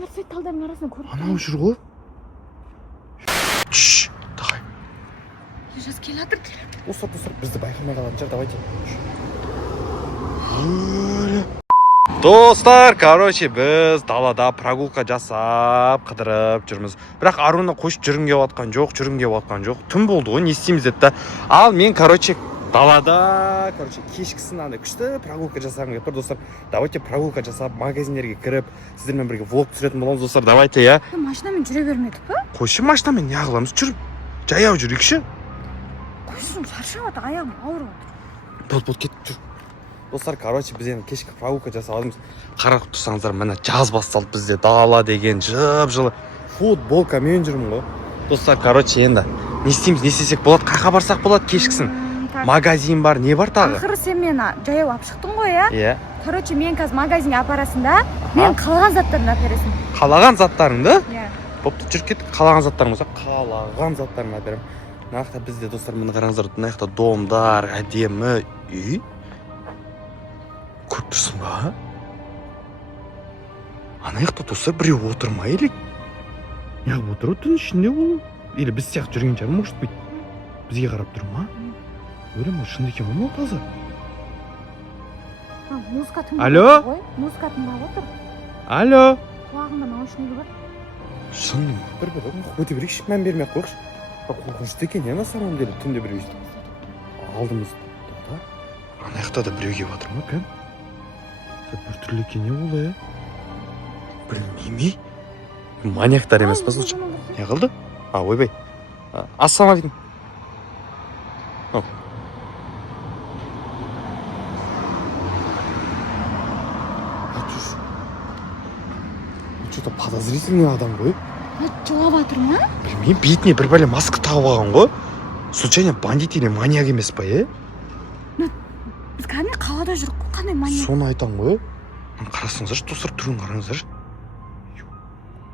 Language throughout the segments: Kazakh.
барсай талдардың арасынан көріп. Анау жүр ғой. Шш, тағай. Жас келатыр. Достар, бізді байқамай қалатын шығар, давайте. Достар, короче, біз далада прогулка жасап, қыдырып жүрміз. Бірақ Аруна қойып жүргенге батқан жоқ. Түн болды ғой, не істейміз деді. Ал мен, короче, далада, кешкісін андай күшті прогулка жасағым келіп тұр. Достар, давайте прогулка жасап, магазиндерге кіріп, сіздермен бірге влог түсіретін боламыз. Достар, давайте, я. Машинамен жүре бермедік па? Қойшы машинамен не қыламыз? Жүріп, жаяу жүрейікші. Қойшым шаршап отыр, аяғым ауырып отыр. Бол, кетіп жүр. Достар, короче, біз енді кешкі прогулка жасап алдымыз. Қарап тұрсаңыздар, міне жаз басталды бізде. Дала деген жып-жылы футболкамен жүрмін ғой. Достар, короче, енді не істейміз, не істесек болады, қайда барсақ болады кешкісін? Магазин бар, не бар тағы? Ақыры сен мені жаяу алып шықтың ғой, иә? Иә. Короче, мен қазір магазинге апарасың да, мен қалаған заттарымды әпересің. Қалаған заттарыңды? Иә. Бопты, жүріп кеттік. Қалаған заттарың болса, қалаған заттарыңды әперемін. Мына жақта бізде, достар, міне қараңыздар, мына жақта домдар, әдемі үй. Көріп тұрсың ба? Ана жақта, достар, біреу отыр ма или? Неғып отыр түн ішінде ол? Или біз сияқты жүрген шығар, может быть? Бізге қарап тұр ма? Өлем, шынды екен ғой, таза. Музыка тыңдап Алло? отыр ғой. Музыка тыңдап отыр. Алло? Құлағында наушнигі бар. Шын, бір өте берейікші, мән бермей ақ қойықшы. Қорқынышты екен, на самом деле, түнде біреу естіп. Алдымыз. Ана жақта да біреу келіп жатыр ма, кәм? Бір түрлі екен, не болды, е? Білмеймей. Маньяктар емес па, случай? Не қылды? Ойбай. Ассалаумағалейкум. Что-то подозрительный адам ғой. Жылап жатыр ма? Білмеймін, бетіне бір бәле маска тағып алған ғой. Случайно бандит или маньяк емес па, е? Біз кәдімгі қалада жүріп қой, қандай маньяк? Соны айтам ғой. Қарасаңыздаршы, достар, түрін қараңыздаршы.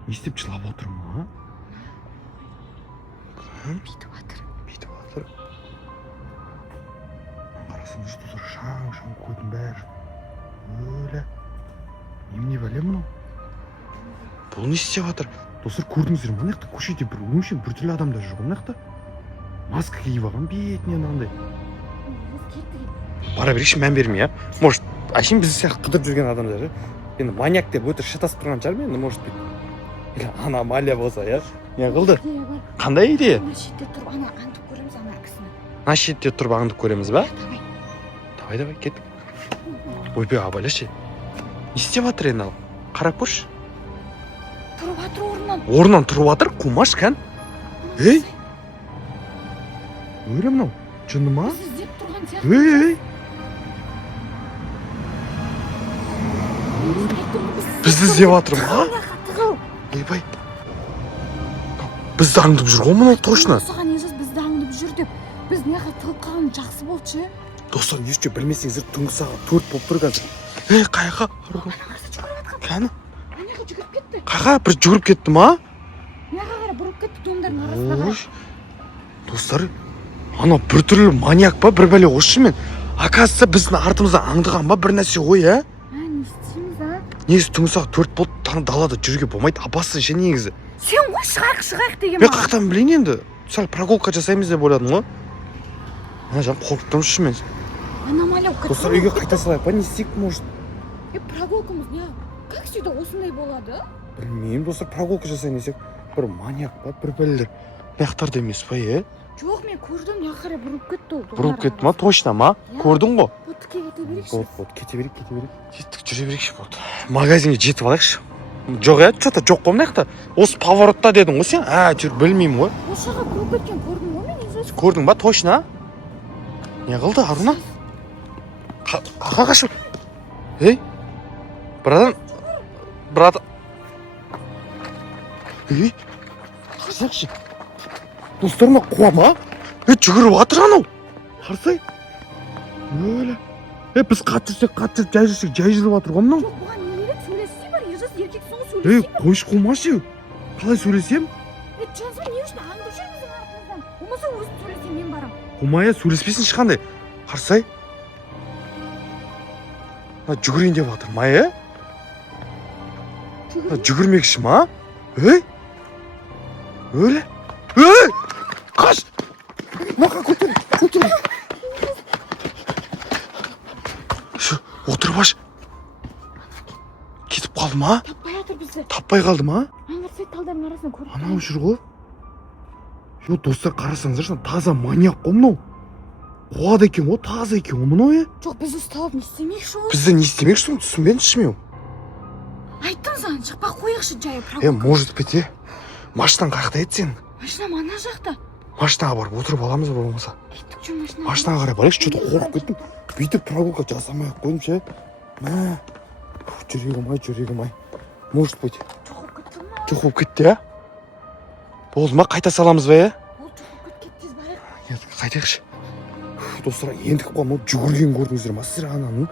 Не істеп жылап отыр ма? Бүйтіп жатыр. Қарасаңыздаршы, достар, шаң қойдың бәрі. Өлі. Немене бәле мынау? Бұл не істеп жатыр? Достар, көрдіңіздер ме? Мына жақта көшеде бір өңшең бір түрлі адамдар жүр ғой, мына жақта. Маска киіп алған бетіне мынандай. Бара берейікші, мән бермей, а? Может, әшейін біз сияқты қыдырып жүрген адамдар, енді маньяк деп өтір шатасып тұрған шығар мен, может быть. Или аномалия болса, я? Не қылды? Қандай идея? Ана шетте тұрып, ана аңдып көреміз ана кісіні. Ана шетте тұрып аңдып көреміз ба? Давай. Кеттік. Ойбай, абайлашы. Не істеп жатыр енді ал? Қарап көрші. Тұрып жатыр орнынан. Орнынан тұрып жатыр, қумаш кән. Ей! Өлі мынау, жынды ма? Біз іздеп тұрған сияқты. Ей! Бізді іздеп жатыр ма? Ойбай. Бізді аңдып жүр ғой мынау точно. Осыған ежіз бізді аңдып жүр деп. Біз неға тығып қалған жақсы болды ше. Достар, ешке білмесеңіздер, түнгі сағат 4 болып тұр қазір. Қайқа? Кәні? Анаға жүгіріп кетті. Қайқа? Бір жүгіріп кетті ма? Неға қарай бұрып кетті домдардың арасына қарай. Достар, ана бір түрлі маньяк па, бір бәле осы мен. Оказывается, біздің артымызда аңдыған ба бір нәрсе ғой, ә? Не істейміз, а? Негізі түнгі сағат 4 болды, далада жүруге болмайды, апасың ше негізі. Сен ғой шығайық деген мен қақтан білейін енді. Сәл прогулка жасаймыз деп ойладым ғой. Жан қорқып тұрмын мен. Аномалия болып кетті. Достар, үйге қайта салайық па, не істейік, может? Прогулкамыз не? Как сүйді осындай болады? Білмеймін, достар, прогулка жасайын десек, бір маньяк па, бір бәлелер. Маяқтарда емес па, е? Жоқ, мен көрдім, не қарай бұрып кетті ол. Бұрып кетті ма, точно ма? Көрдің ғой? Кете берейікші. Кете берейік. Жеттік, жүре берейікші болды. Магазинге жетіп алайықшы. Жоқ, что-то жоқ қой мына жақта. Осы поворотта дедің ғой сен? Жүр, білмеймін ғой. Осы жаққа бұрып кеткен көрдің ғой мен езі. Көрдің ба, точно? Не қылды, Аруна? Қақа қашып? Ей? Брат. Ей? Қашақшы. Достарыма қуама? Жүгіріп атыр анау. Қарсай. Өлі. Біз қат жүрсек, жай жүріп атыр ғой мынау. Жоқ, бұған не керек? Сөйлесей бар, ержас еркексің ғой сөйлесей бар. Қойш қумашы. Қалай сөйлесем? Жазым не үшін аңдып жүр біздің артымыздан? Болмаса өзім сөйлесем мен барам. Қумая сөйлеспесін ешқандай. Қарсай. Жүгірейін деп жатыр, Майя? жүгірмекші ма? Ей? Өлі? Ей! Қаш! Мақа көтер! Шу, отырып аш. Кетіп қалды ма? Таппай жатыр бізді. Таппай қалды ма? Аңғырсай талдардың арасынан көріп. Анау жүр ғой. Жо, достар, қарасаңыздаршы, таза маньяк қой мынау. Қуады екен ғой, таза екен ғой мынау, Жоқ, біз ұсталып не істемекші ол? Бізді не істемекші, түсінбедіңші мен? Айттым саған, шықпай қойықшы жай прогулка. Может быть, машинаң қаяқта еді сенің? Машинам ана жақта. Машинаға барып отырып аламыз ба болмаса? Кеттік жүр машинаға. Машинаға қарай барайықшы, что-то қорқып кеттім. Бүйтіп прогулка жасамай-ақ қойдым ше. Мә. Жүрегім-ай. Может быть. Жоқ Жоқ болып болып кетті ма? кетті, а? Болды ма, қайта саламыз ба, Ол жоқ болып кетті, тез барайық. Енді қайтайықшы. Достар, ендік қой, жүгірген көрдіңіздер ма сіздер ананың?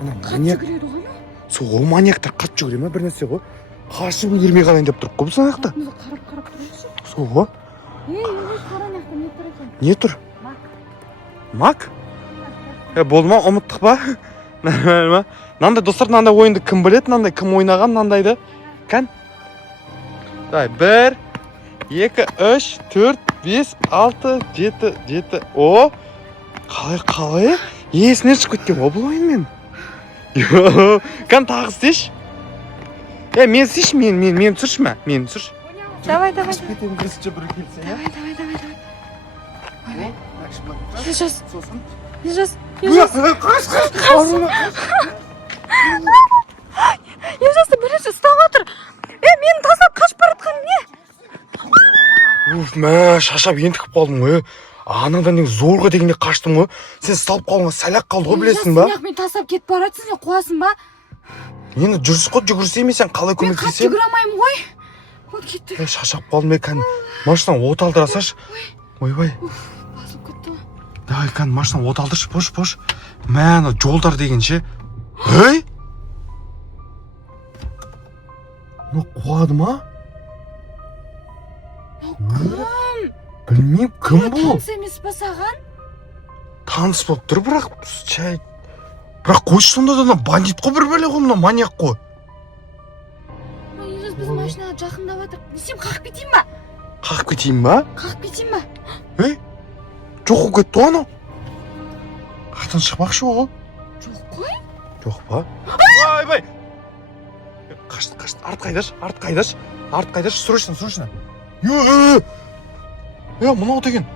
Қатты Маньяк. жүгіреді ғой ол. Сол маньяктар қатты жүгіре ма бір нәрсе ғой? Қашып үлгермей қалайын деп тұрып қой біз ана жақта. Артымызға қарап тұрайықшы. Сол ғой. Ей, қара ана жақта не тұр екен? Не тұр? Мак. Мак? Болды ма, ұмыттық ба? Нормально ма? Мынандай достар, мынандай ойынды кім біледі, мынандай кім ойнаған мынандайды? Кән? Дай, 1, 2, 3, 4, 5, 6, 7. О! Қалай? Есінен шығып кеткен ғой бұл ойын мен. Кән тағы істейші? Мен істейші, мен түсірші ма? Мен түсірші. Давай. Қашып кетемін бірінші бір келсе, я? Давай. Елжас. Елжас. Қаш. Елжасты бірінші ұстап отыр. Мені тастап қашып баратқан не? Уф, мә, шашап ентігіп қалдым ғой. Анадан ең зорға дегенде қаштым ғой. Сен салып қалғанға сәл-ақ қалды ғой, білесің ба? Мен тастап кетіп баратсың, сен қуасың ба? Енді жүрсіз ғой, жүгірсе емес, сен қалай Мен қатты көмектесем? жүгіре алмаймын ғой. Вот кетті. Шашап қалдым, кән. Машинаны от алдырасаш. Ойбай. Басып кетті. Давай, кән, машинаны от алдыршы, пош. Мә, жолдар дегенше. Ей! Қуады ма? Білмеймін, кім бұл? Таныс емес па саған? Таныс болып тұр, бірақ қойшы сонда да бандит қой, бір бәле ғой, мына маньяк қой. Елжас, біз машинаға жақындап жатыр. Десем қағып кетейін ба? Қағып кетейін ба? Қағып кетейін ба? Жоқ болып кетті ғой анау. Қайдан шықпақшы ғой? Жоқ қой. Жоқ па? Ойбай! Қашты, арт қайдаш, срочно. Мынау деген.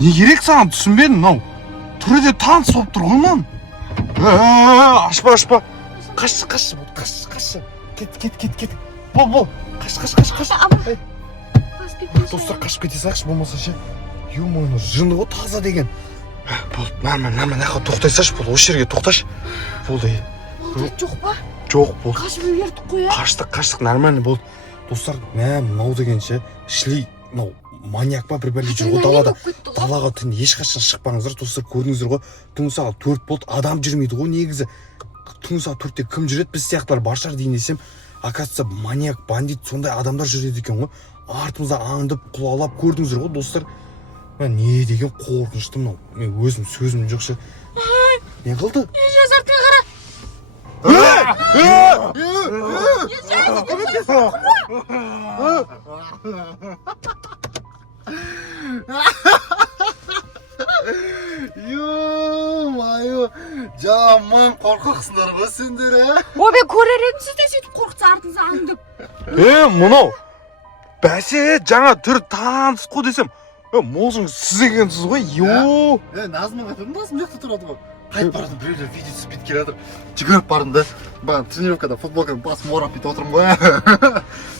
Не керек саған, түсінбедім, мынау. Түрі де таныс болып тұр ғой, мынау. Ашпа. Қаш. Кет. Бол. Қаш. Достар, қашып кете салайықшы, болмаса ше. Ё-моё, жынды ғой, таза деген. Болды, нормально, тоқтай салшы, болды, осы жерге тоқташы. Болды. Жоқ па? Жоқ, болды. Қашып үлгердік қой, Қаштық, нормально болды. Достар, мынау дегенше, шли, мынау маньяк па, бір бәле жүр ғой далада. Далаға түнде ешқашан шықпаңыздар, достар, көрдіңіздер ғой. Түнгі сағат 4 болды, адам жүрмейді ғой негізі. Түнгі сағат 4-те кім жүреді, біз сияқтылар баршар дейін десем, оказывается, маньяк, бандит, сондай адамдар жүреді екен ғой. Артымызда аңдып, құлалап көрдіңіздер ғой, достар. Не деген қорқынышты мынау. Мен өзім сөзім жоқшы. Не қылды? Елжас, артыңа қара. Ё-моё, жаман қорқақсыңдар ғой сендер, Ой, мен көрер едім, сіз де сөйтіп қорқытса артыңызға аңдып. Мынау бәсе жаңа түр таныс қой десем, молжың сіз екенсіз ғой. Назым айтып, басым жақта тұрады ғой. Қайтып бардым, біреулер видео түсіп бүйтіп келе жатыр. Жүгіріп бардым да. Бағана тренировкада футболканы басым орап бүйтіп отырмын ғой.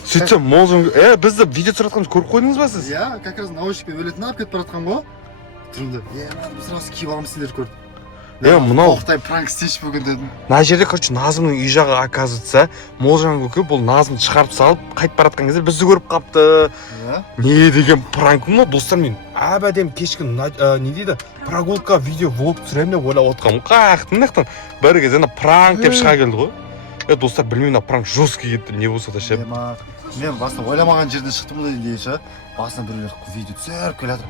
Сөйтсем молжың, бізді видео түсіратқанымызды көріп қойдыңыз ба сіз? Иә, как раз наушникпен өлетін алып кетіп бара жатқан ғой. Тұрымды, сразу киіп аламын сендер көрді. Мынау тоқтай пранк істейші бүгін дедім. мына жерде, короче, Назымның үй жағы, оказывается, молжаң көке бұл Назымды шығарып салып, қайтып бара жатқан кезде бізді көріп қапты. Не деген пранк мынау, достар, мен әбәдем кешкі не дейді, прогулка, видео, влог түсіремін деп ойлап отырғанмын. Қаяқтан бір кезде пранк деп шыға келді ғой. Достар, білмеймін, пранк жесткий кетті, не болса да ше. Мен басында ойламаған жерден шықтым да дейші. Басында біреулер видео түсіріп келе жатыр.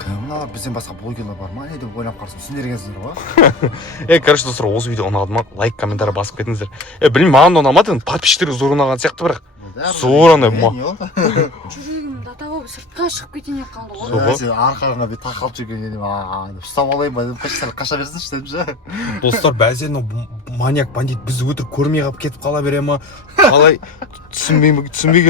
кім мыналар бізден басқа блогерлар бар ма не деп ойлап қарасам сендер екенсіңдер ғой. Короче, достар, осы видео ұнады ма? Лайк, комментарий басып кетіңіздер. Білмеймін, маған да ұнамады, енді подписчиктерге зор ұнаған сияқты, бірақ зор андай жүрегім дата болып сыртқа шығып кетейін деп қалды ғой. сен арқаңа бүйтіп тақалып жүрген едім деп ұстап алайын ба деп қаша берсінші дедім ше. Достар, бәлсен маньяк бандит бізді өтірік көрмей қалып кетіп қала бере ма? Қалай түсінбей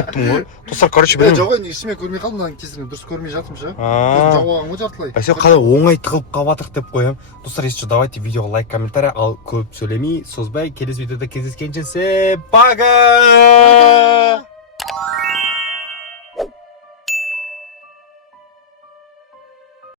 кеттім ғой. Достар, короче, Жоқ білмеймін. енді ештеңе көрмей қалдым мынаның кесірінен дұрыс көрмей жатырмын ше. Жауаған ғой жартылай. Бәсе қалай оңай тығылып қалыватық деп қоям. Достар, если что, давайте видеоға лайк, комментарий, ал көп сөйлемей, созбай, келесі видеода кездескенше пока!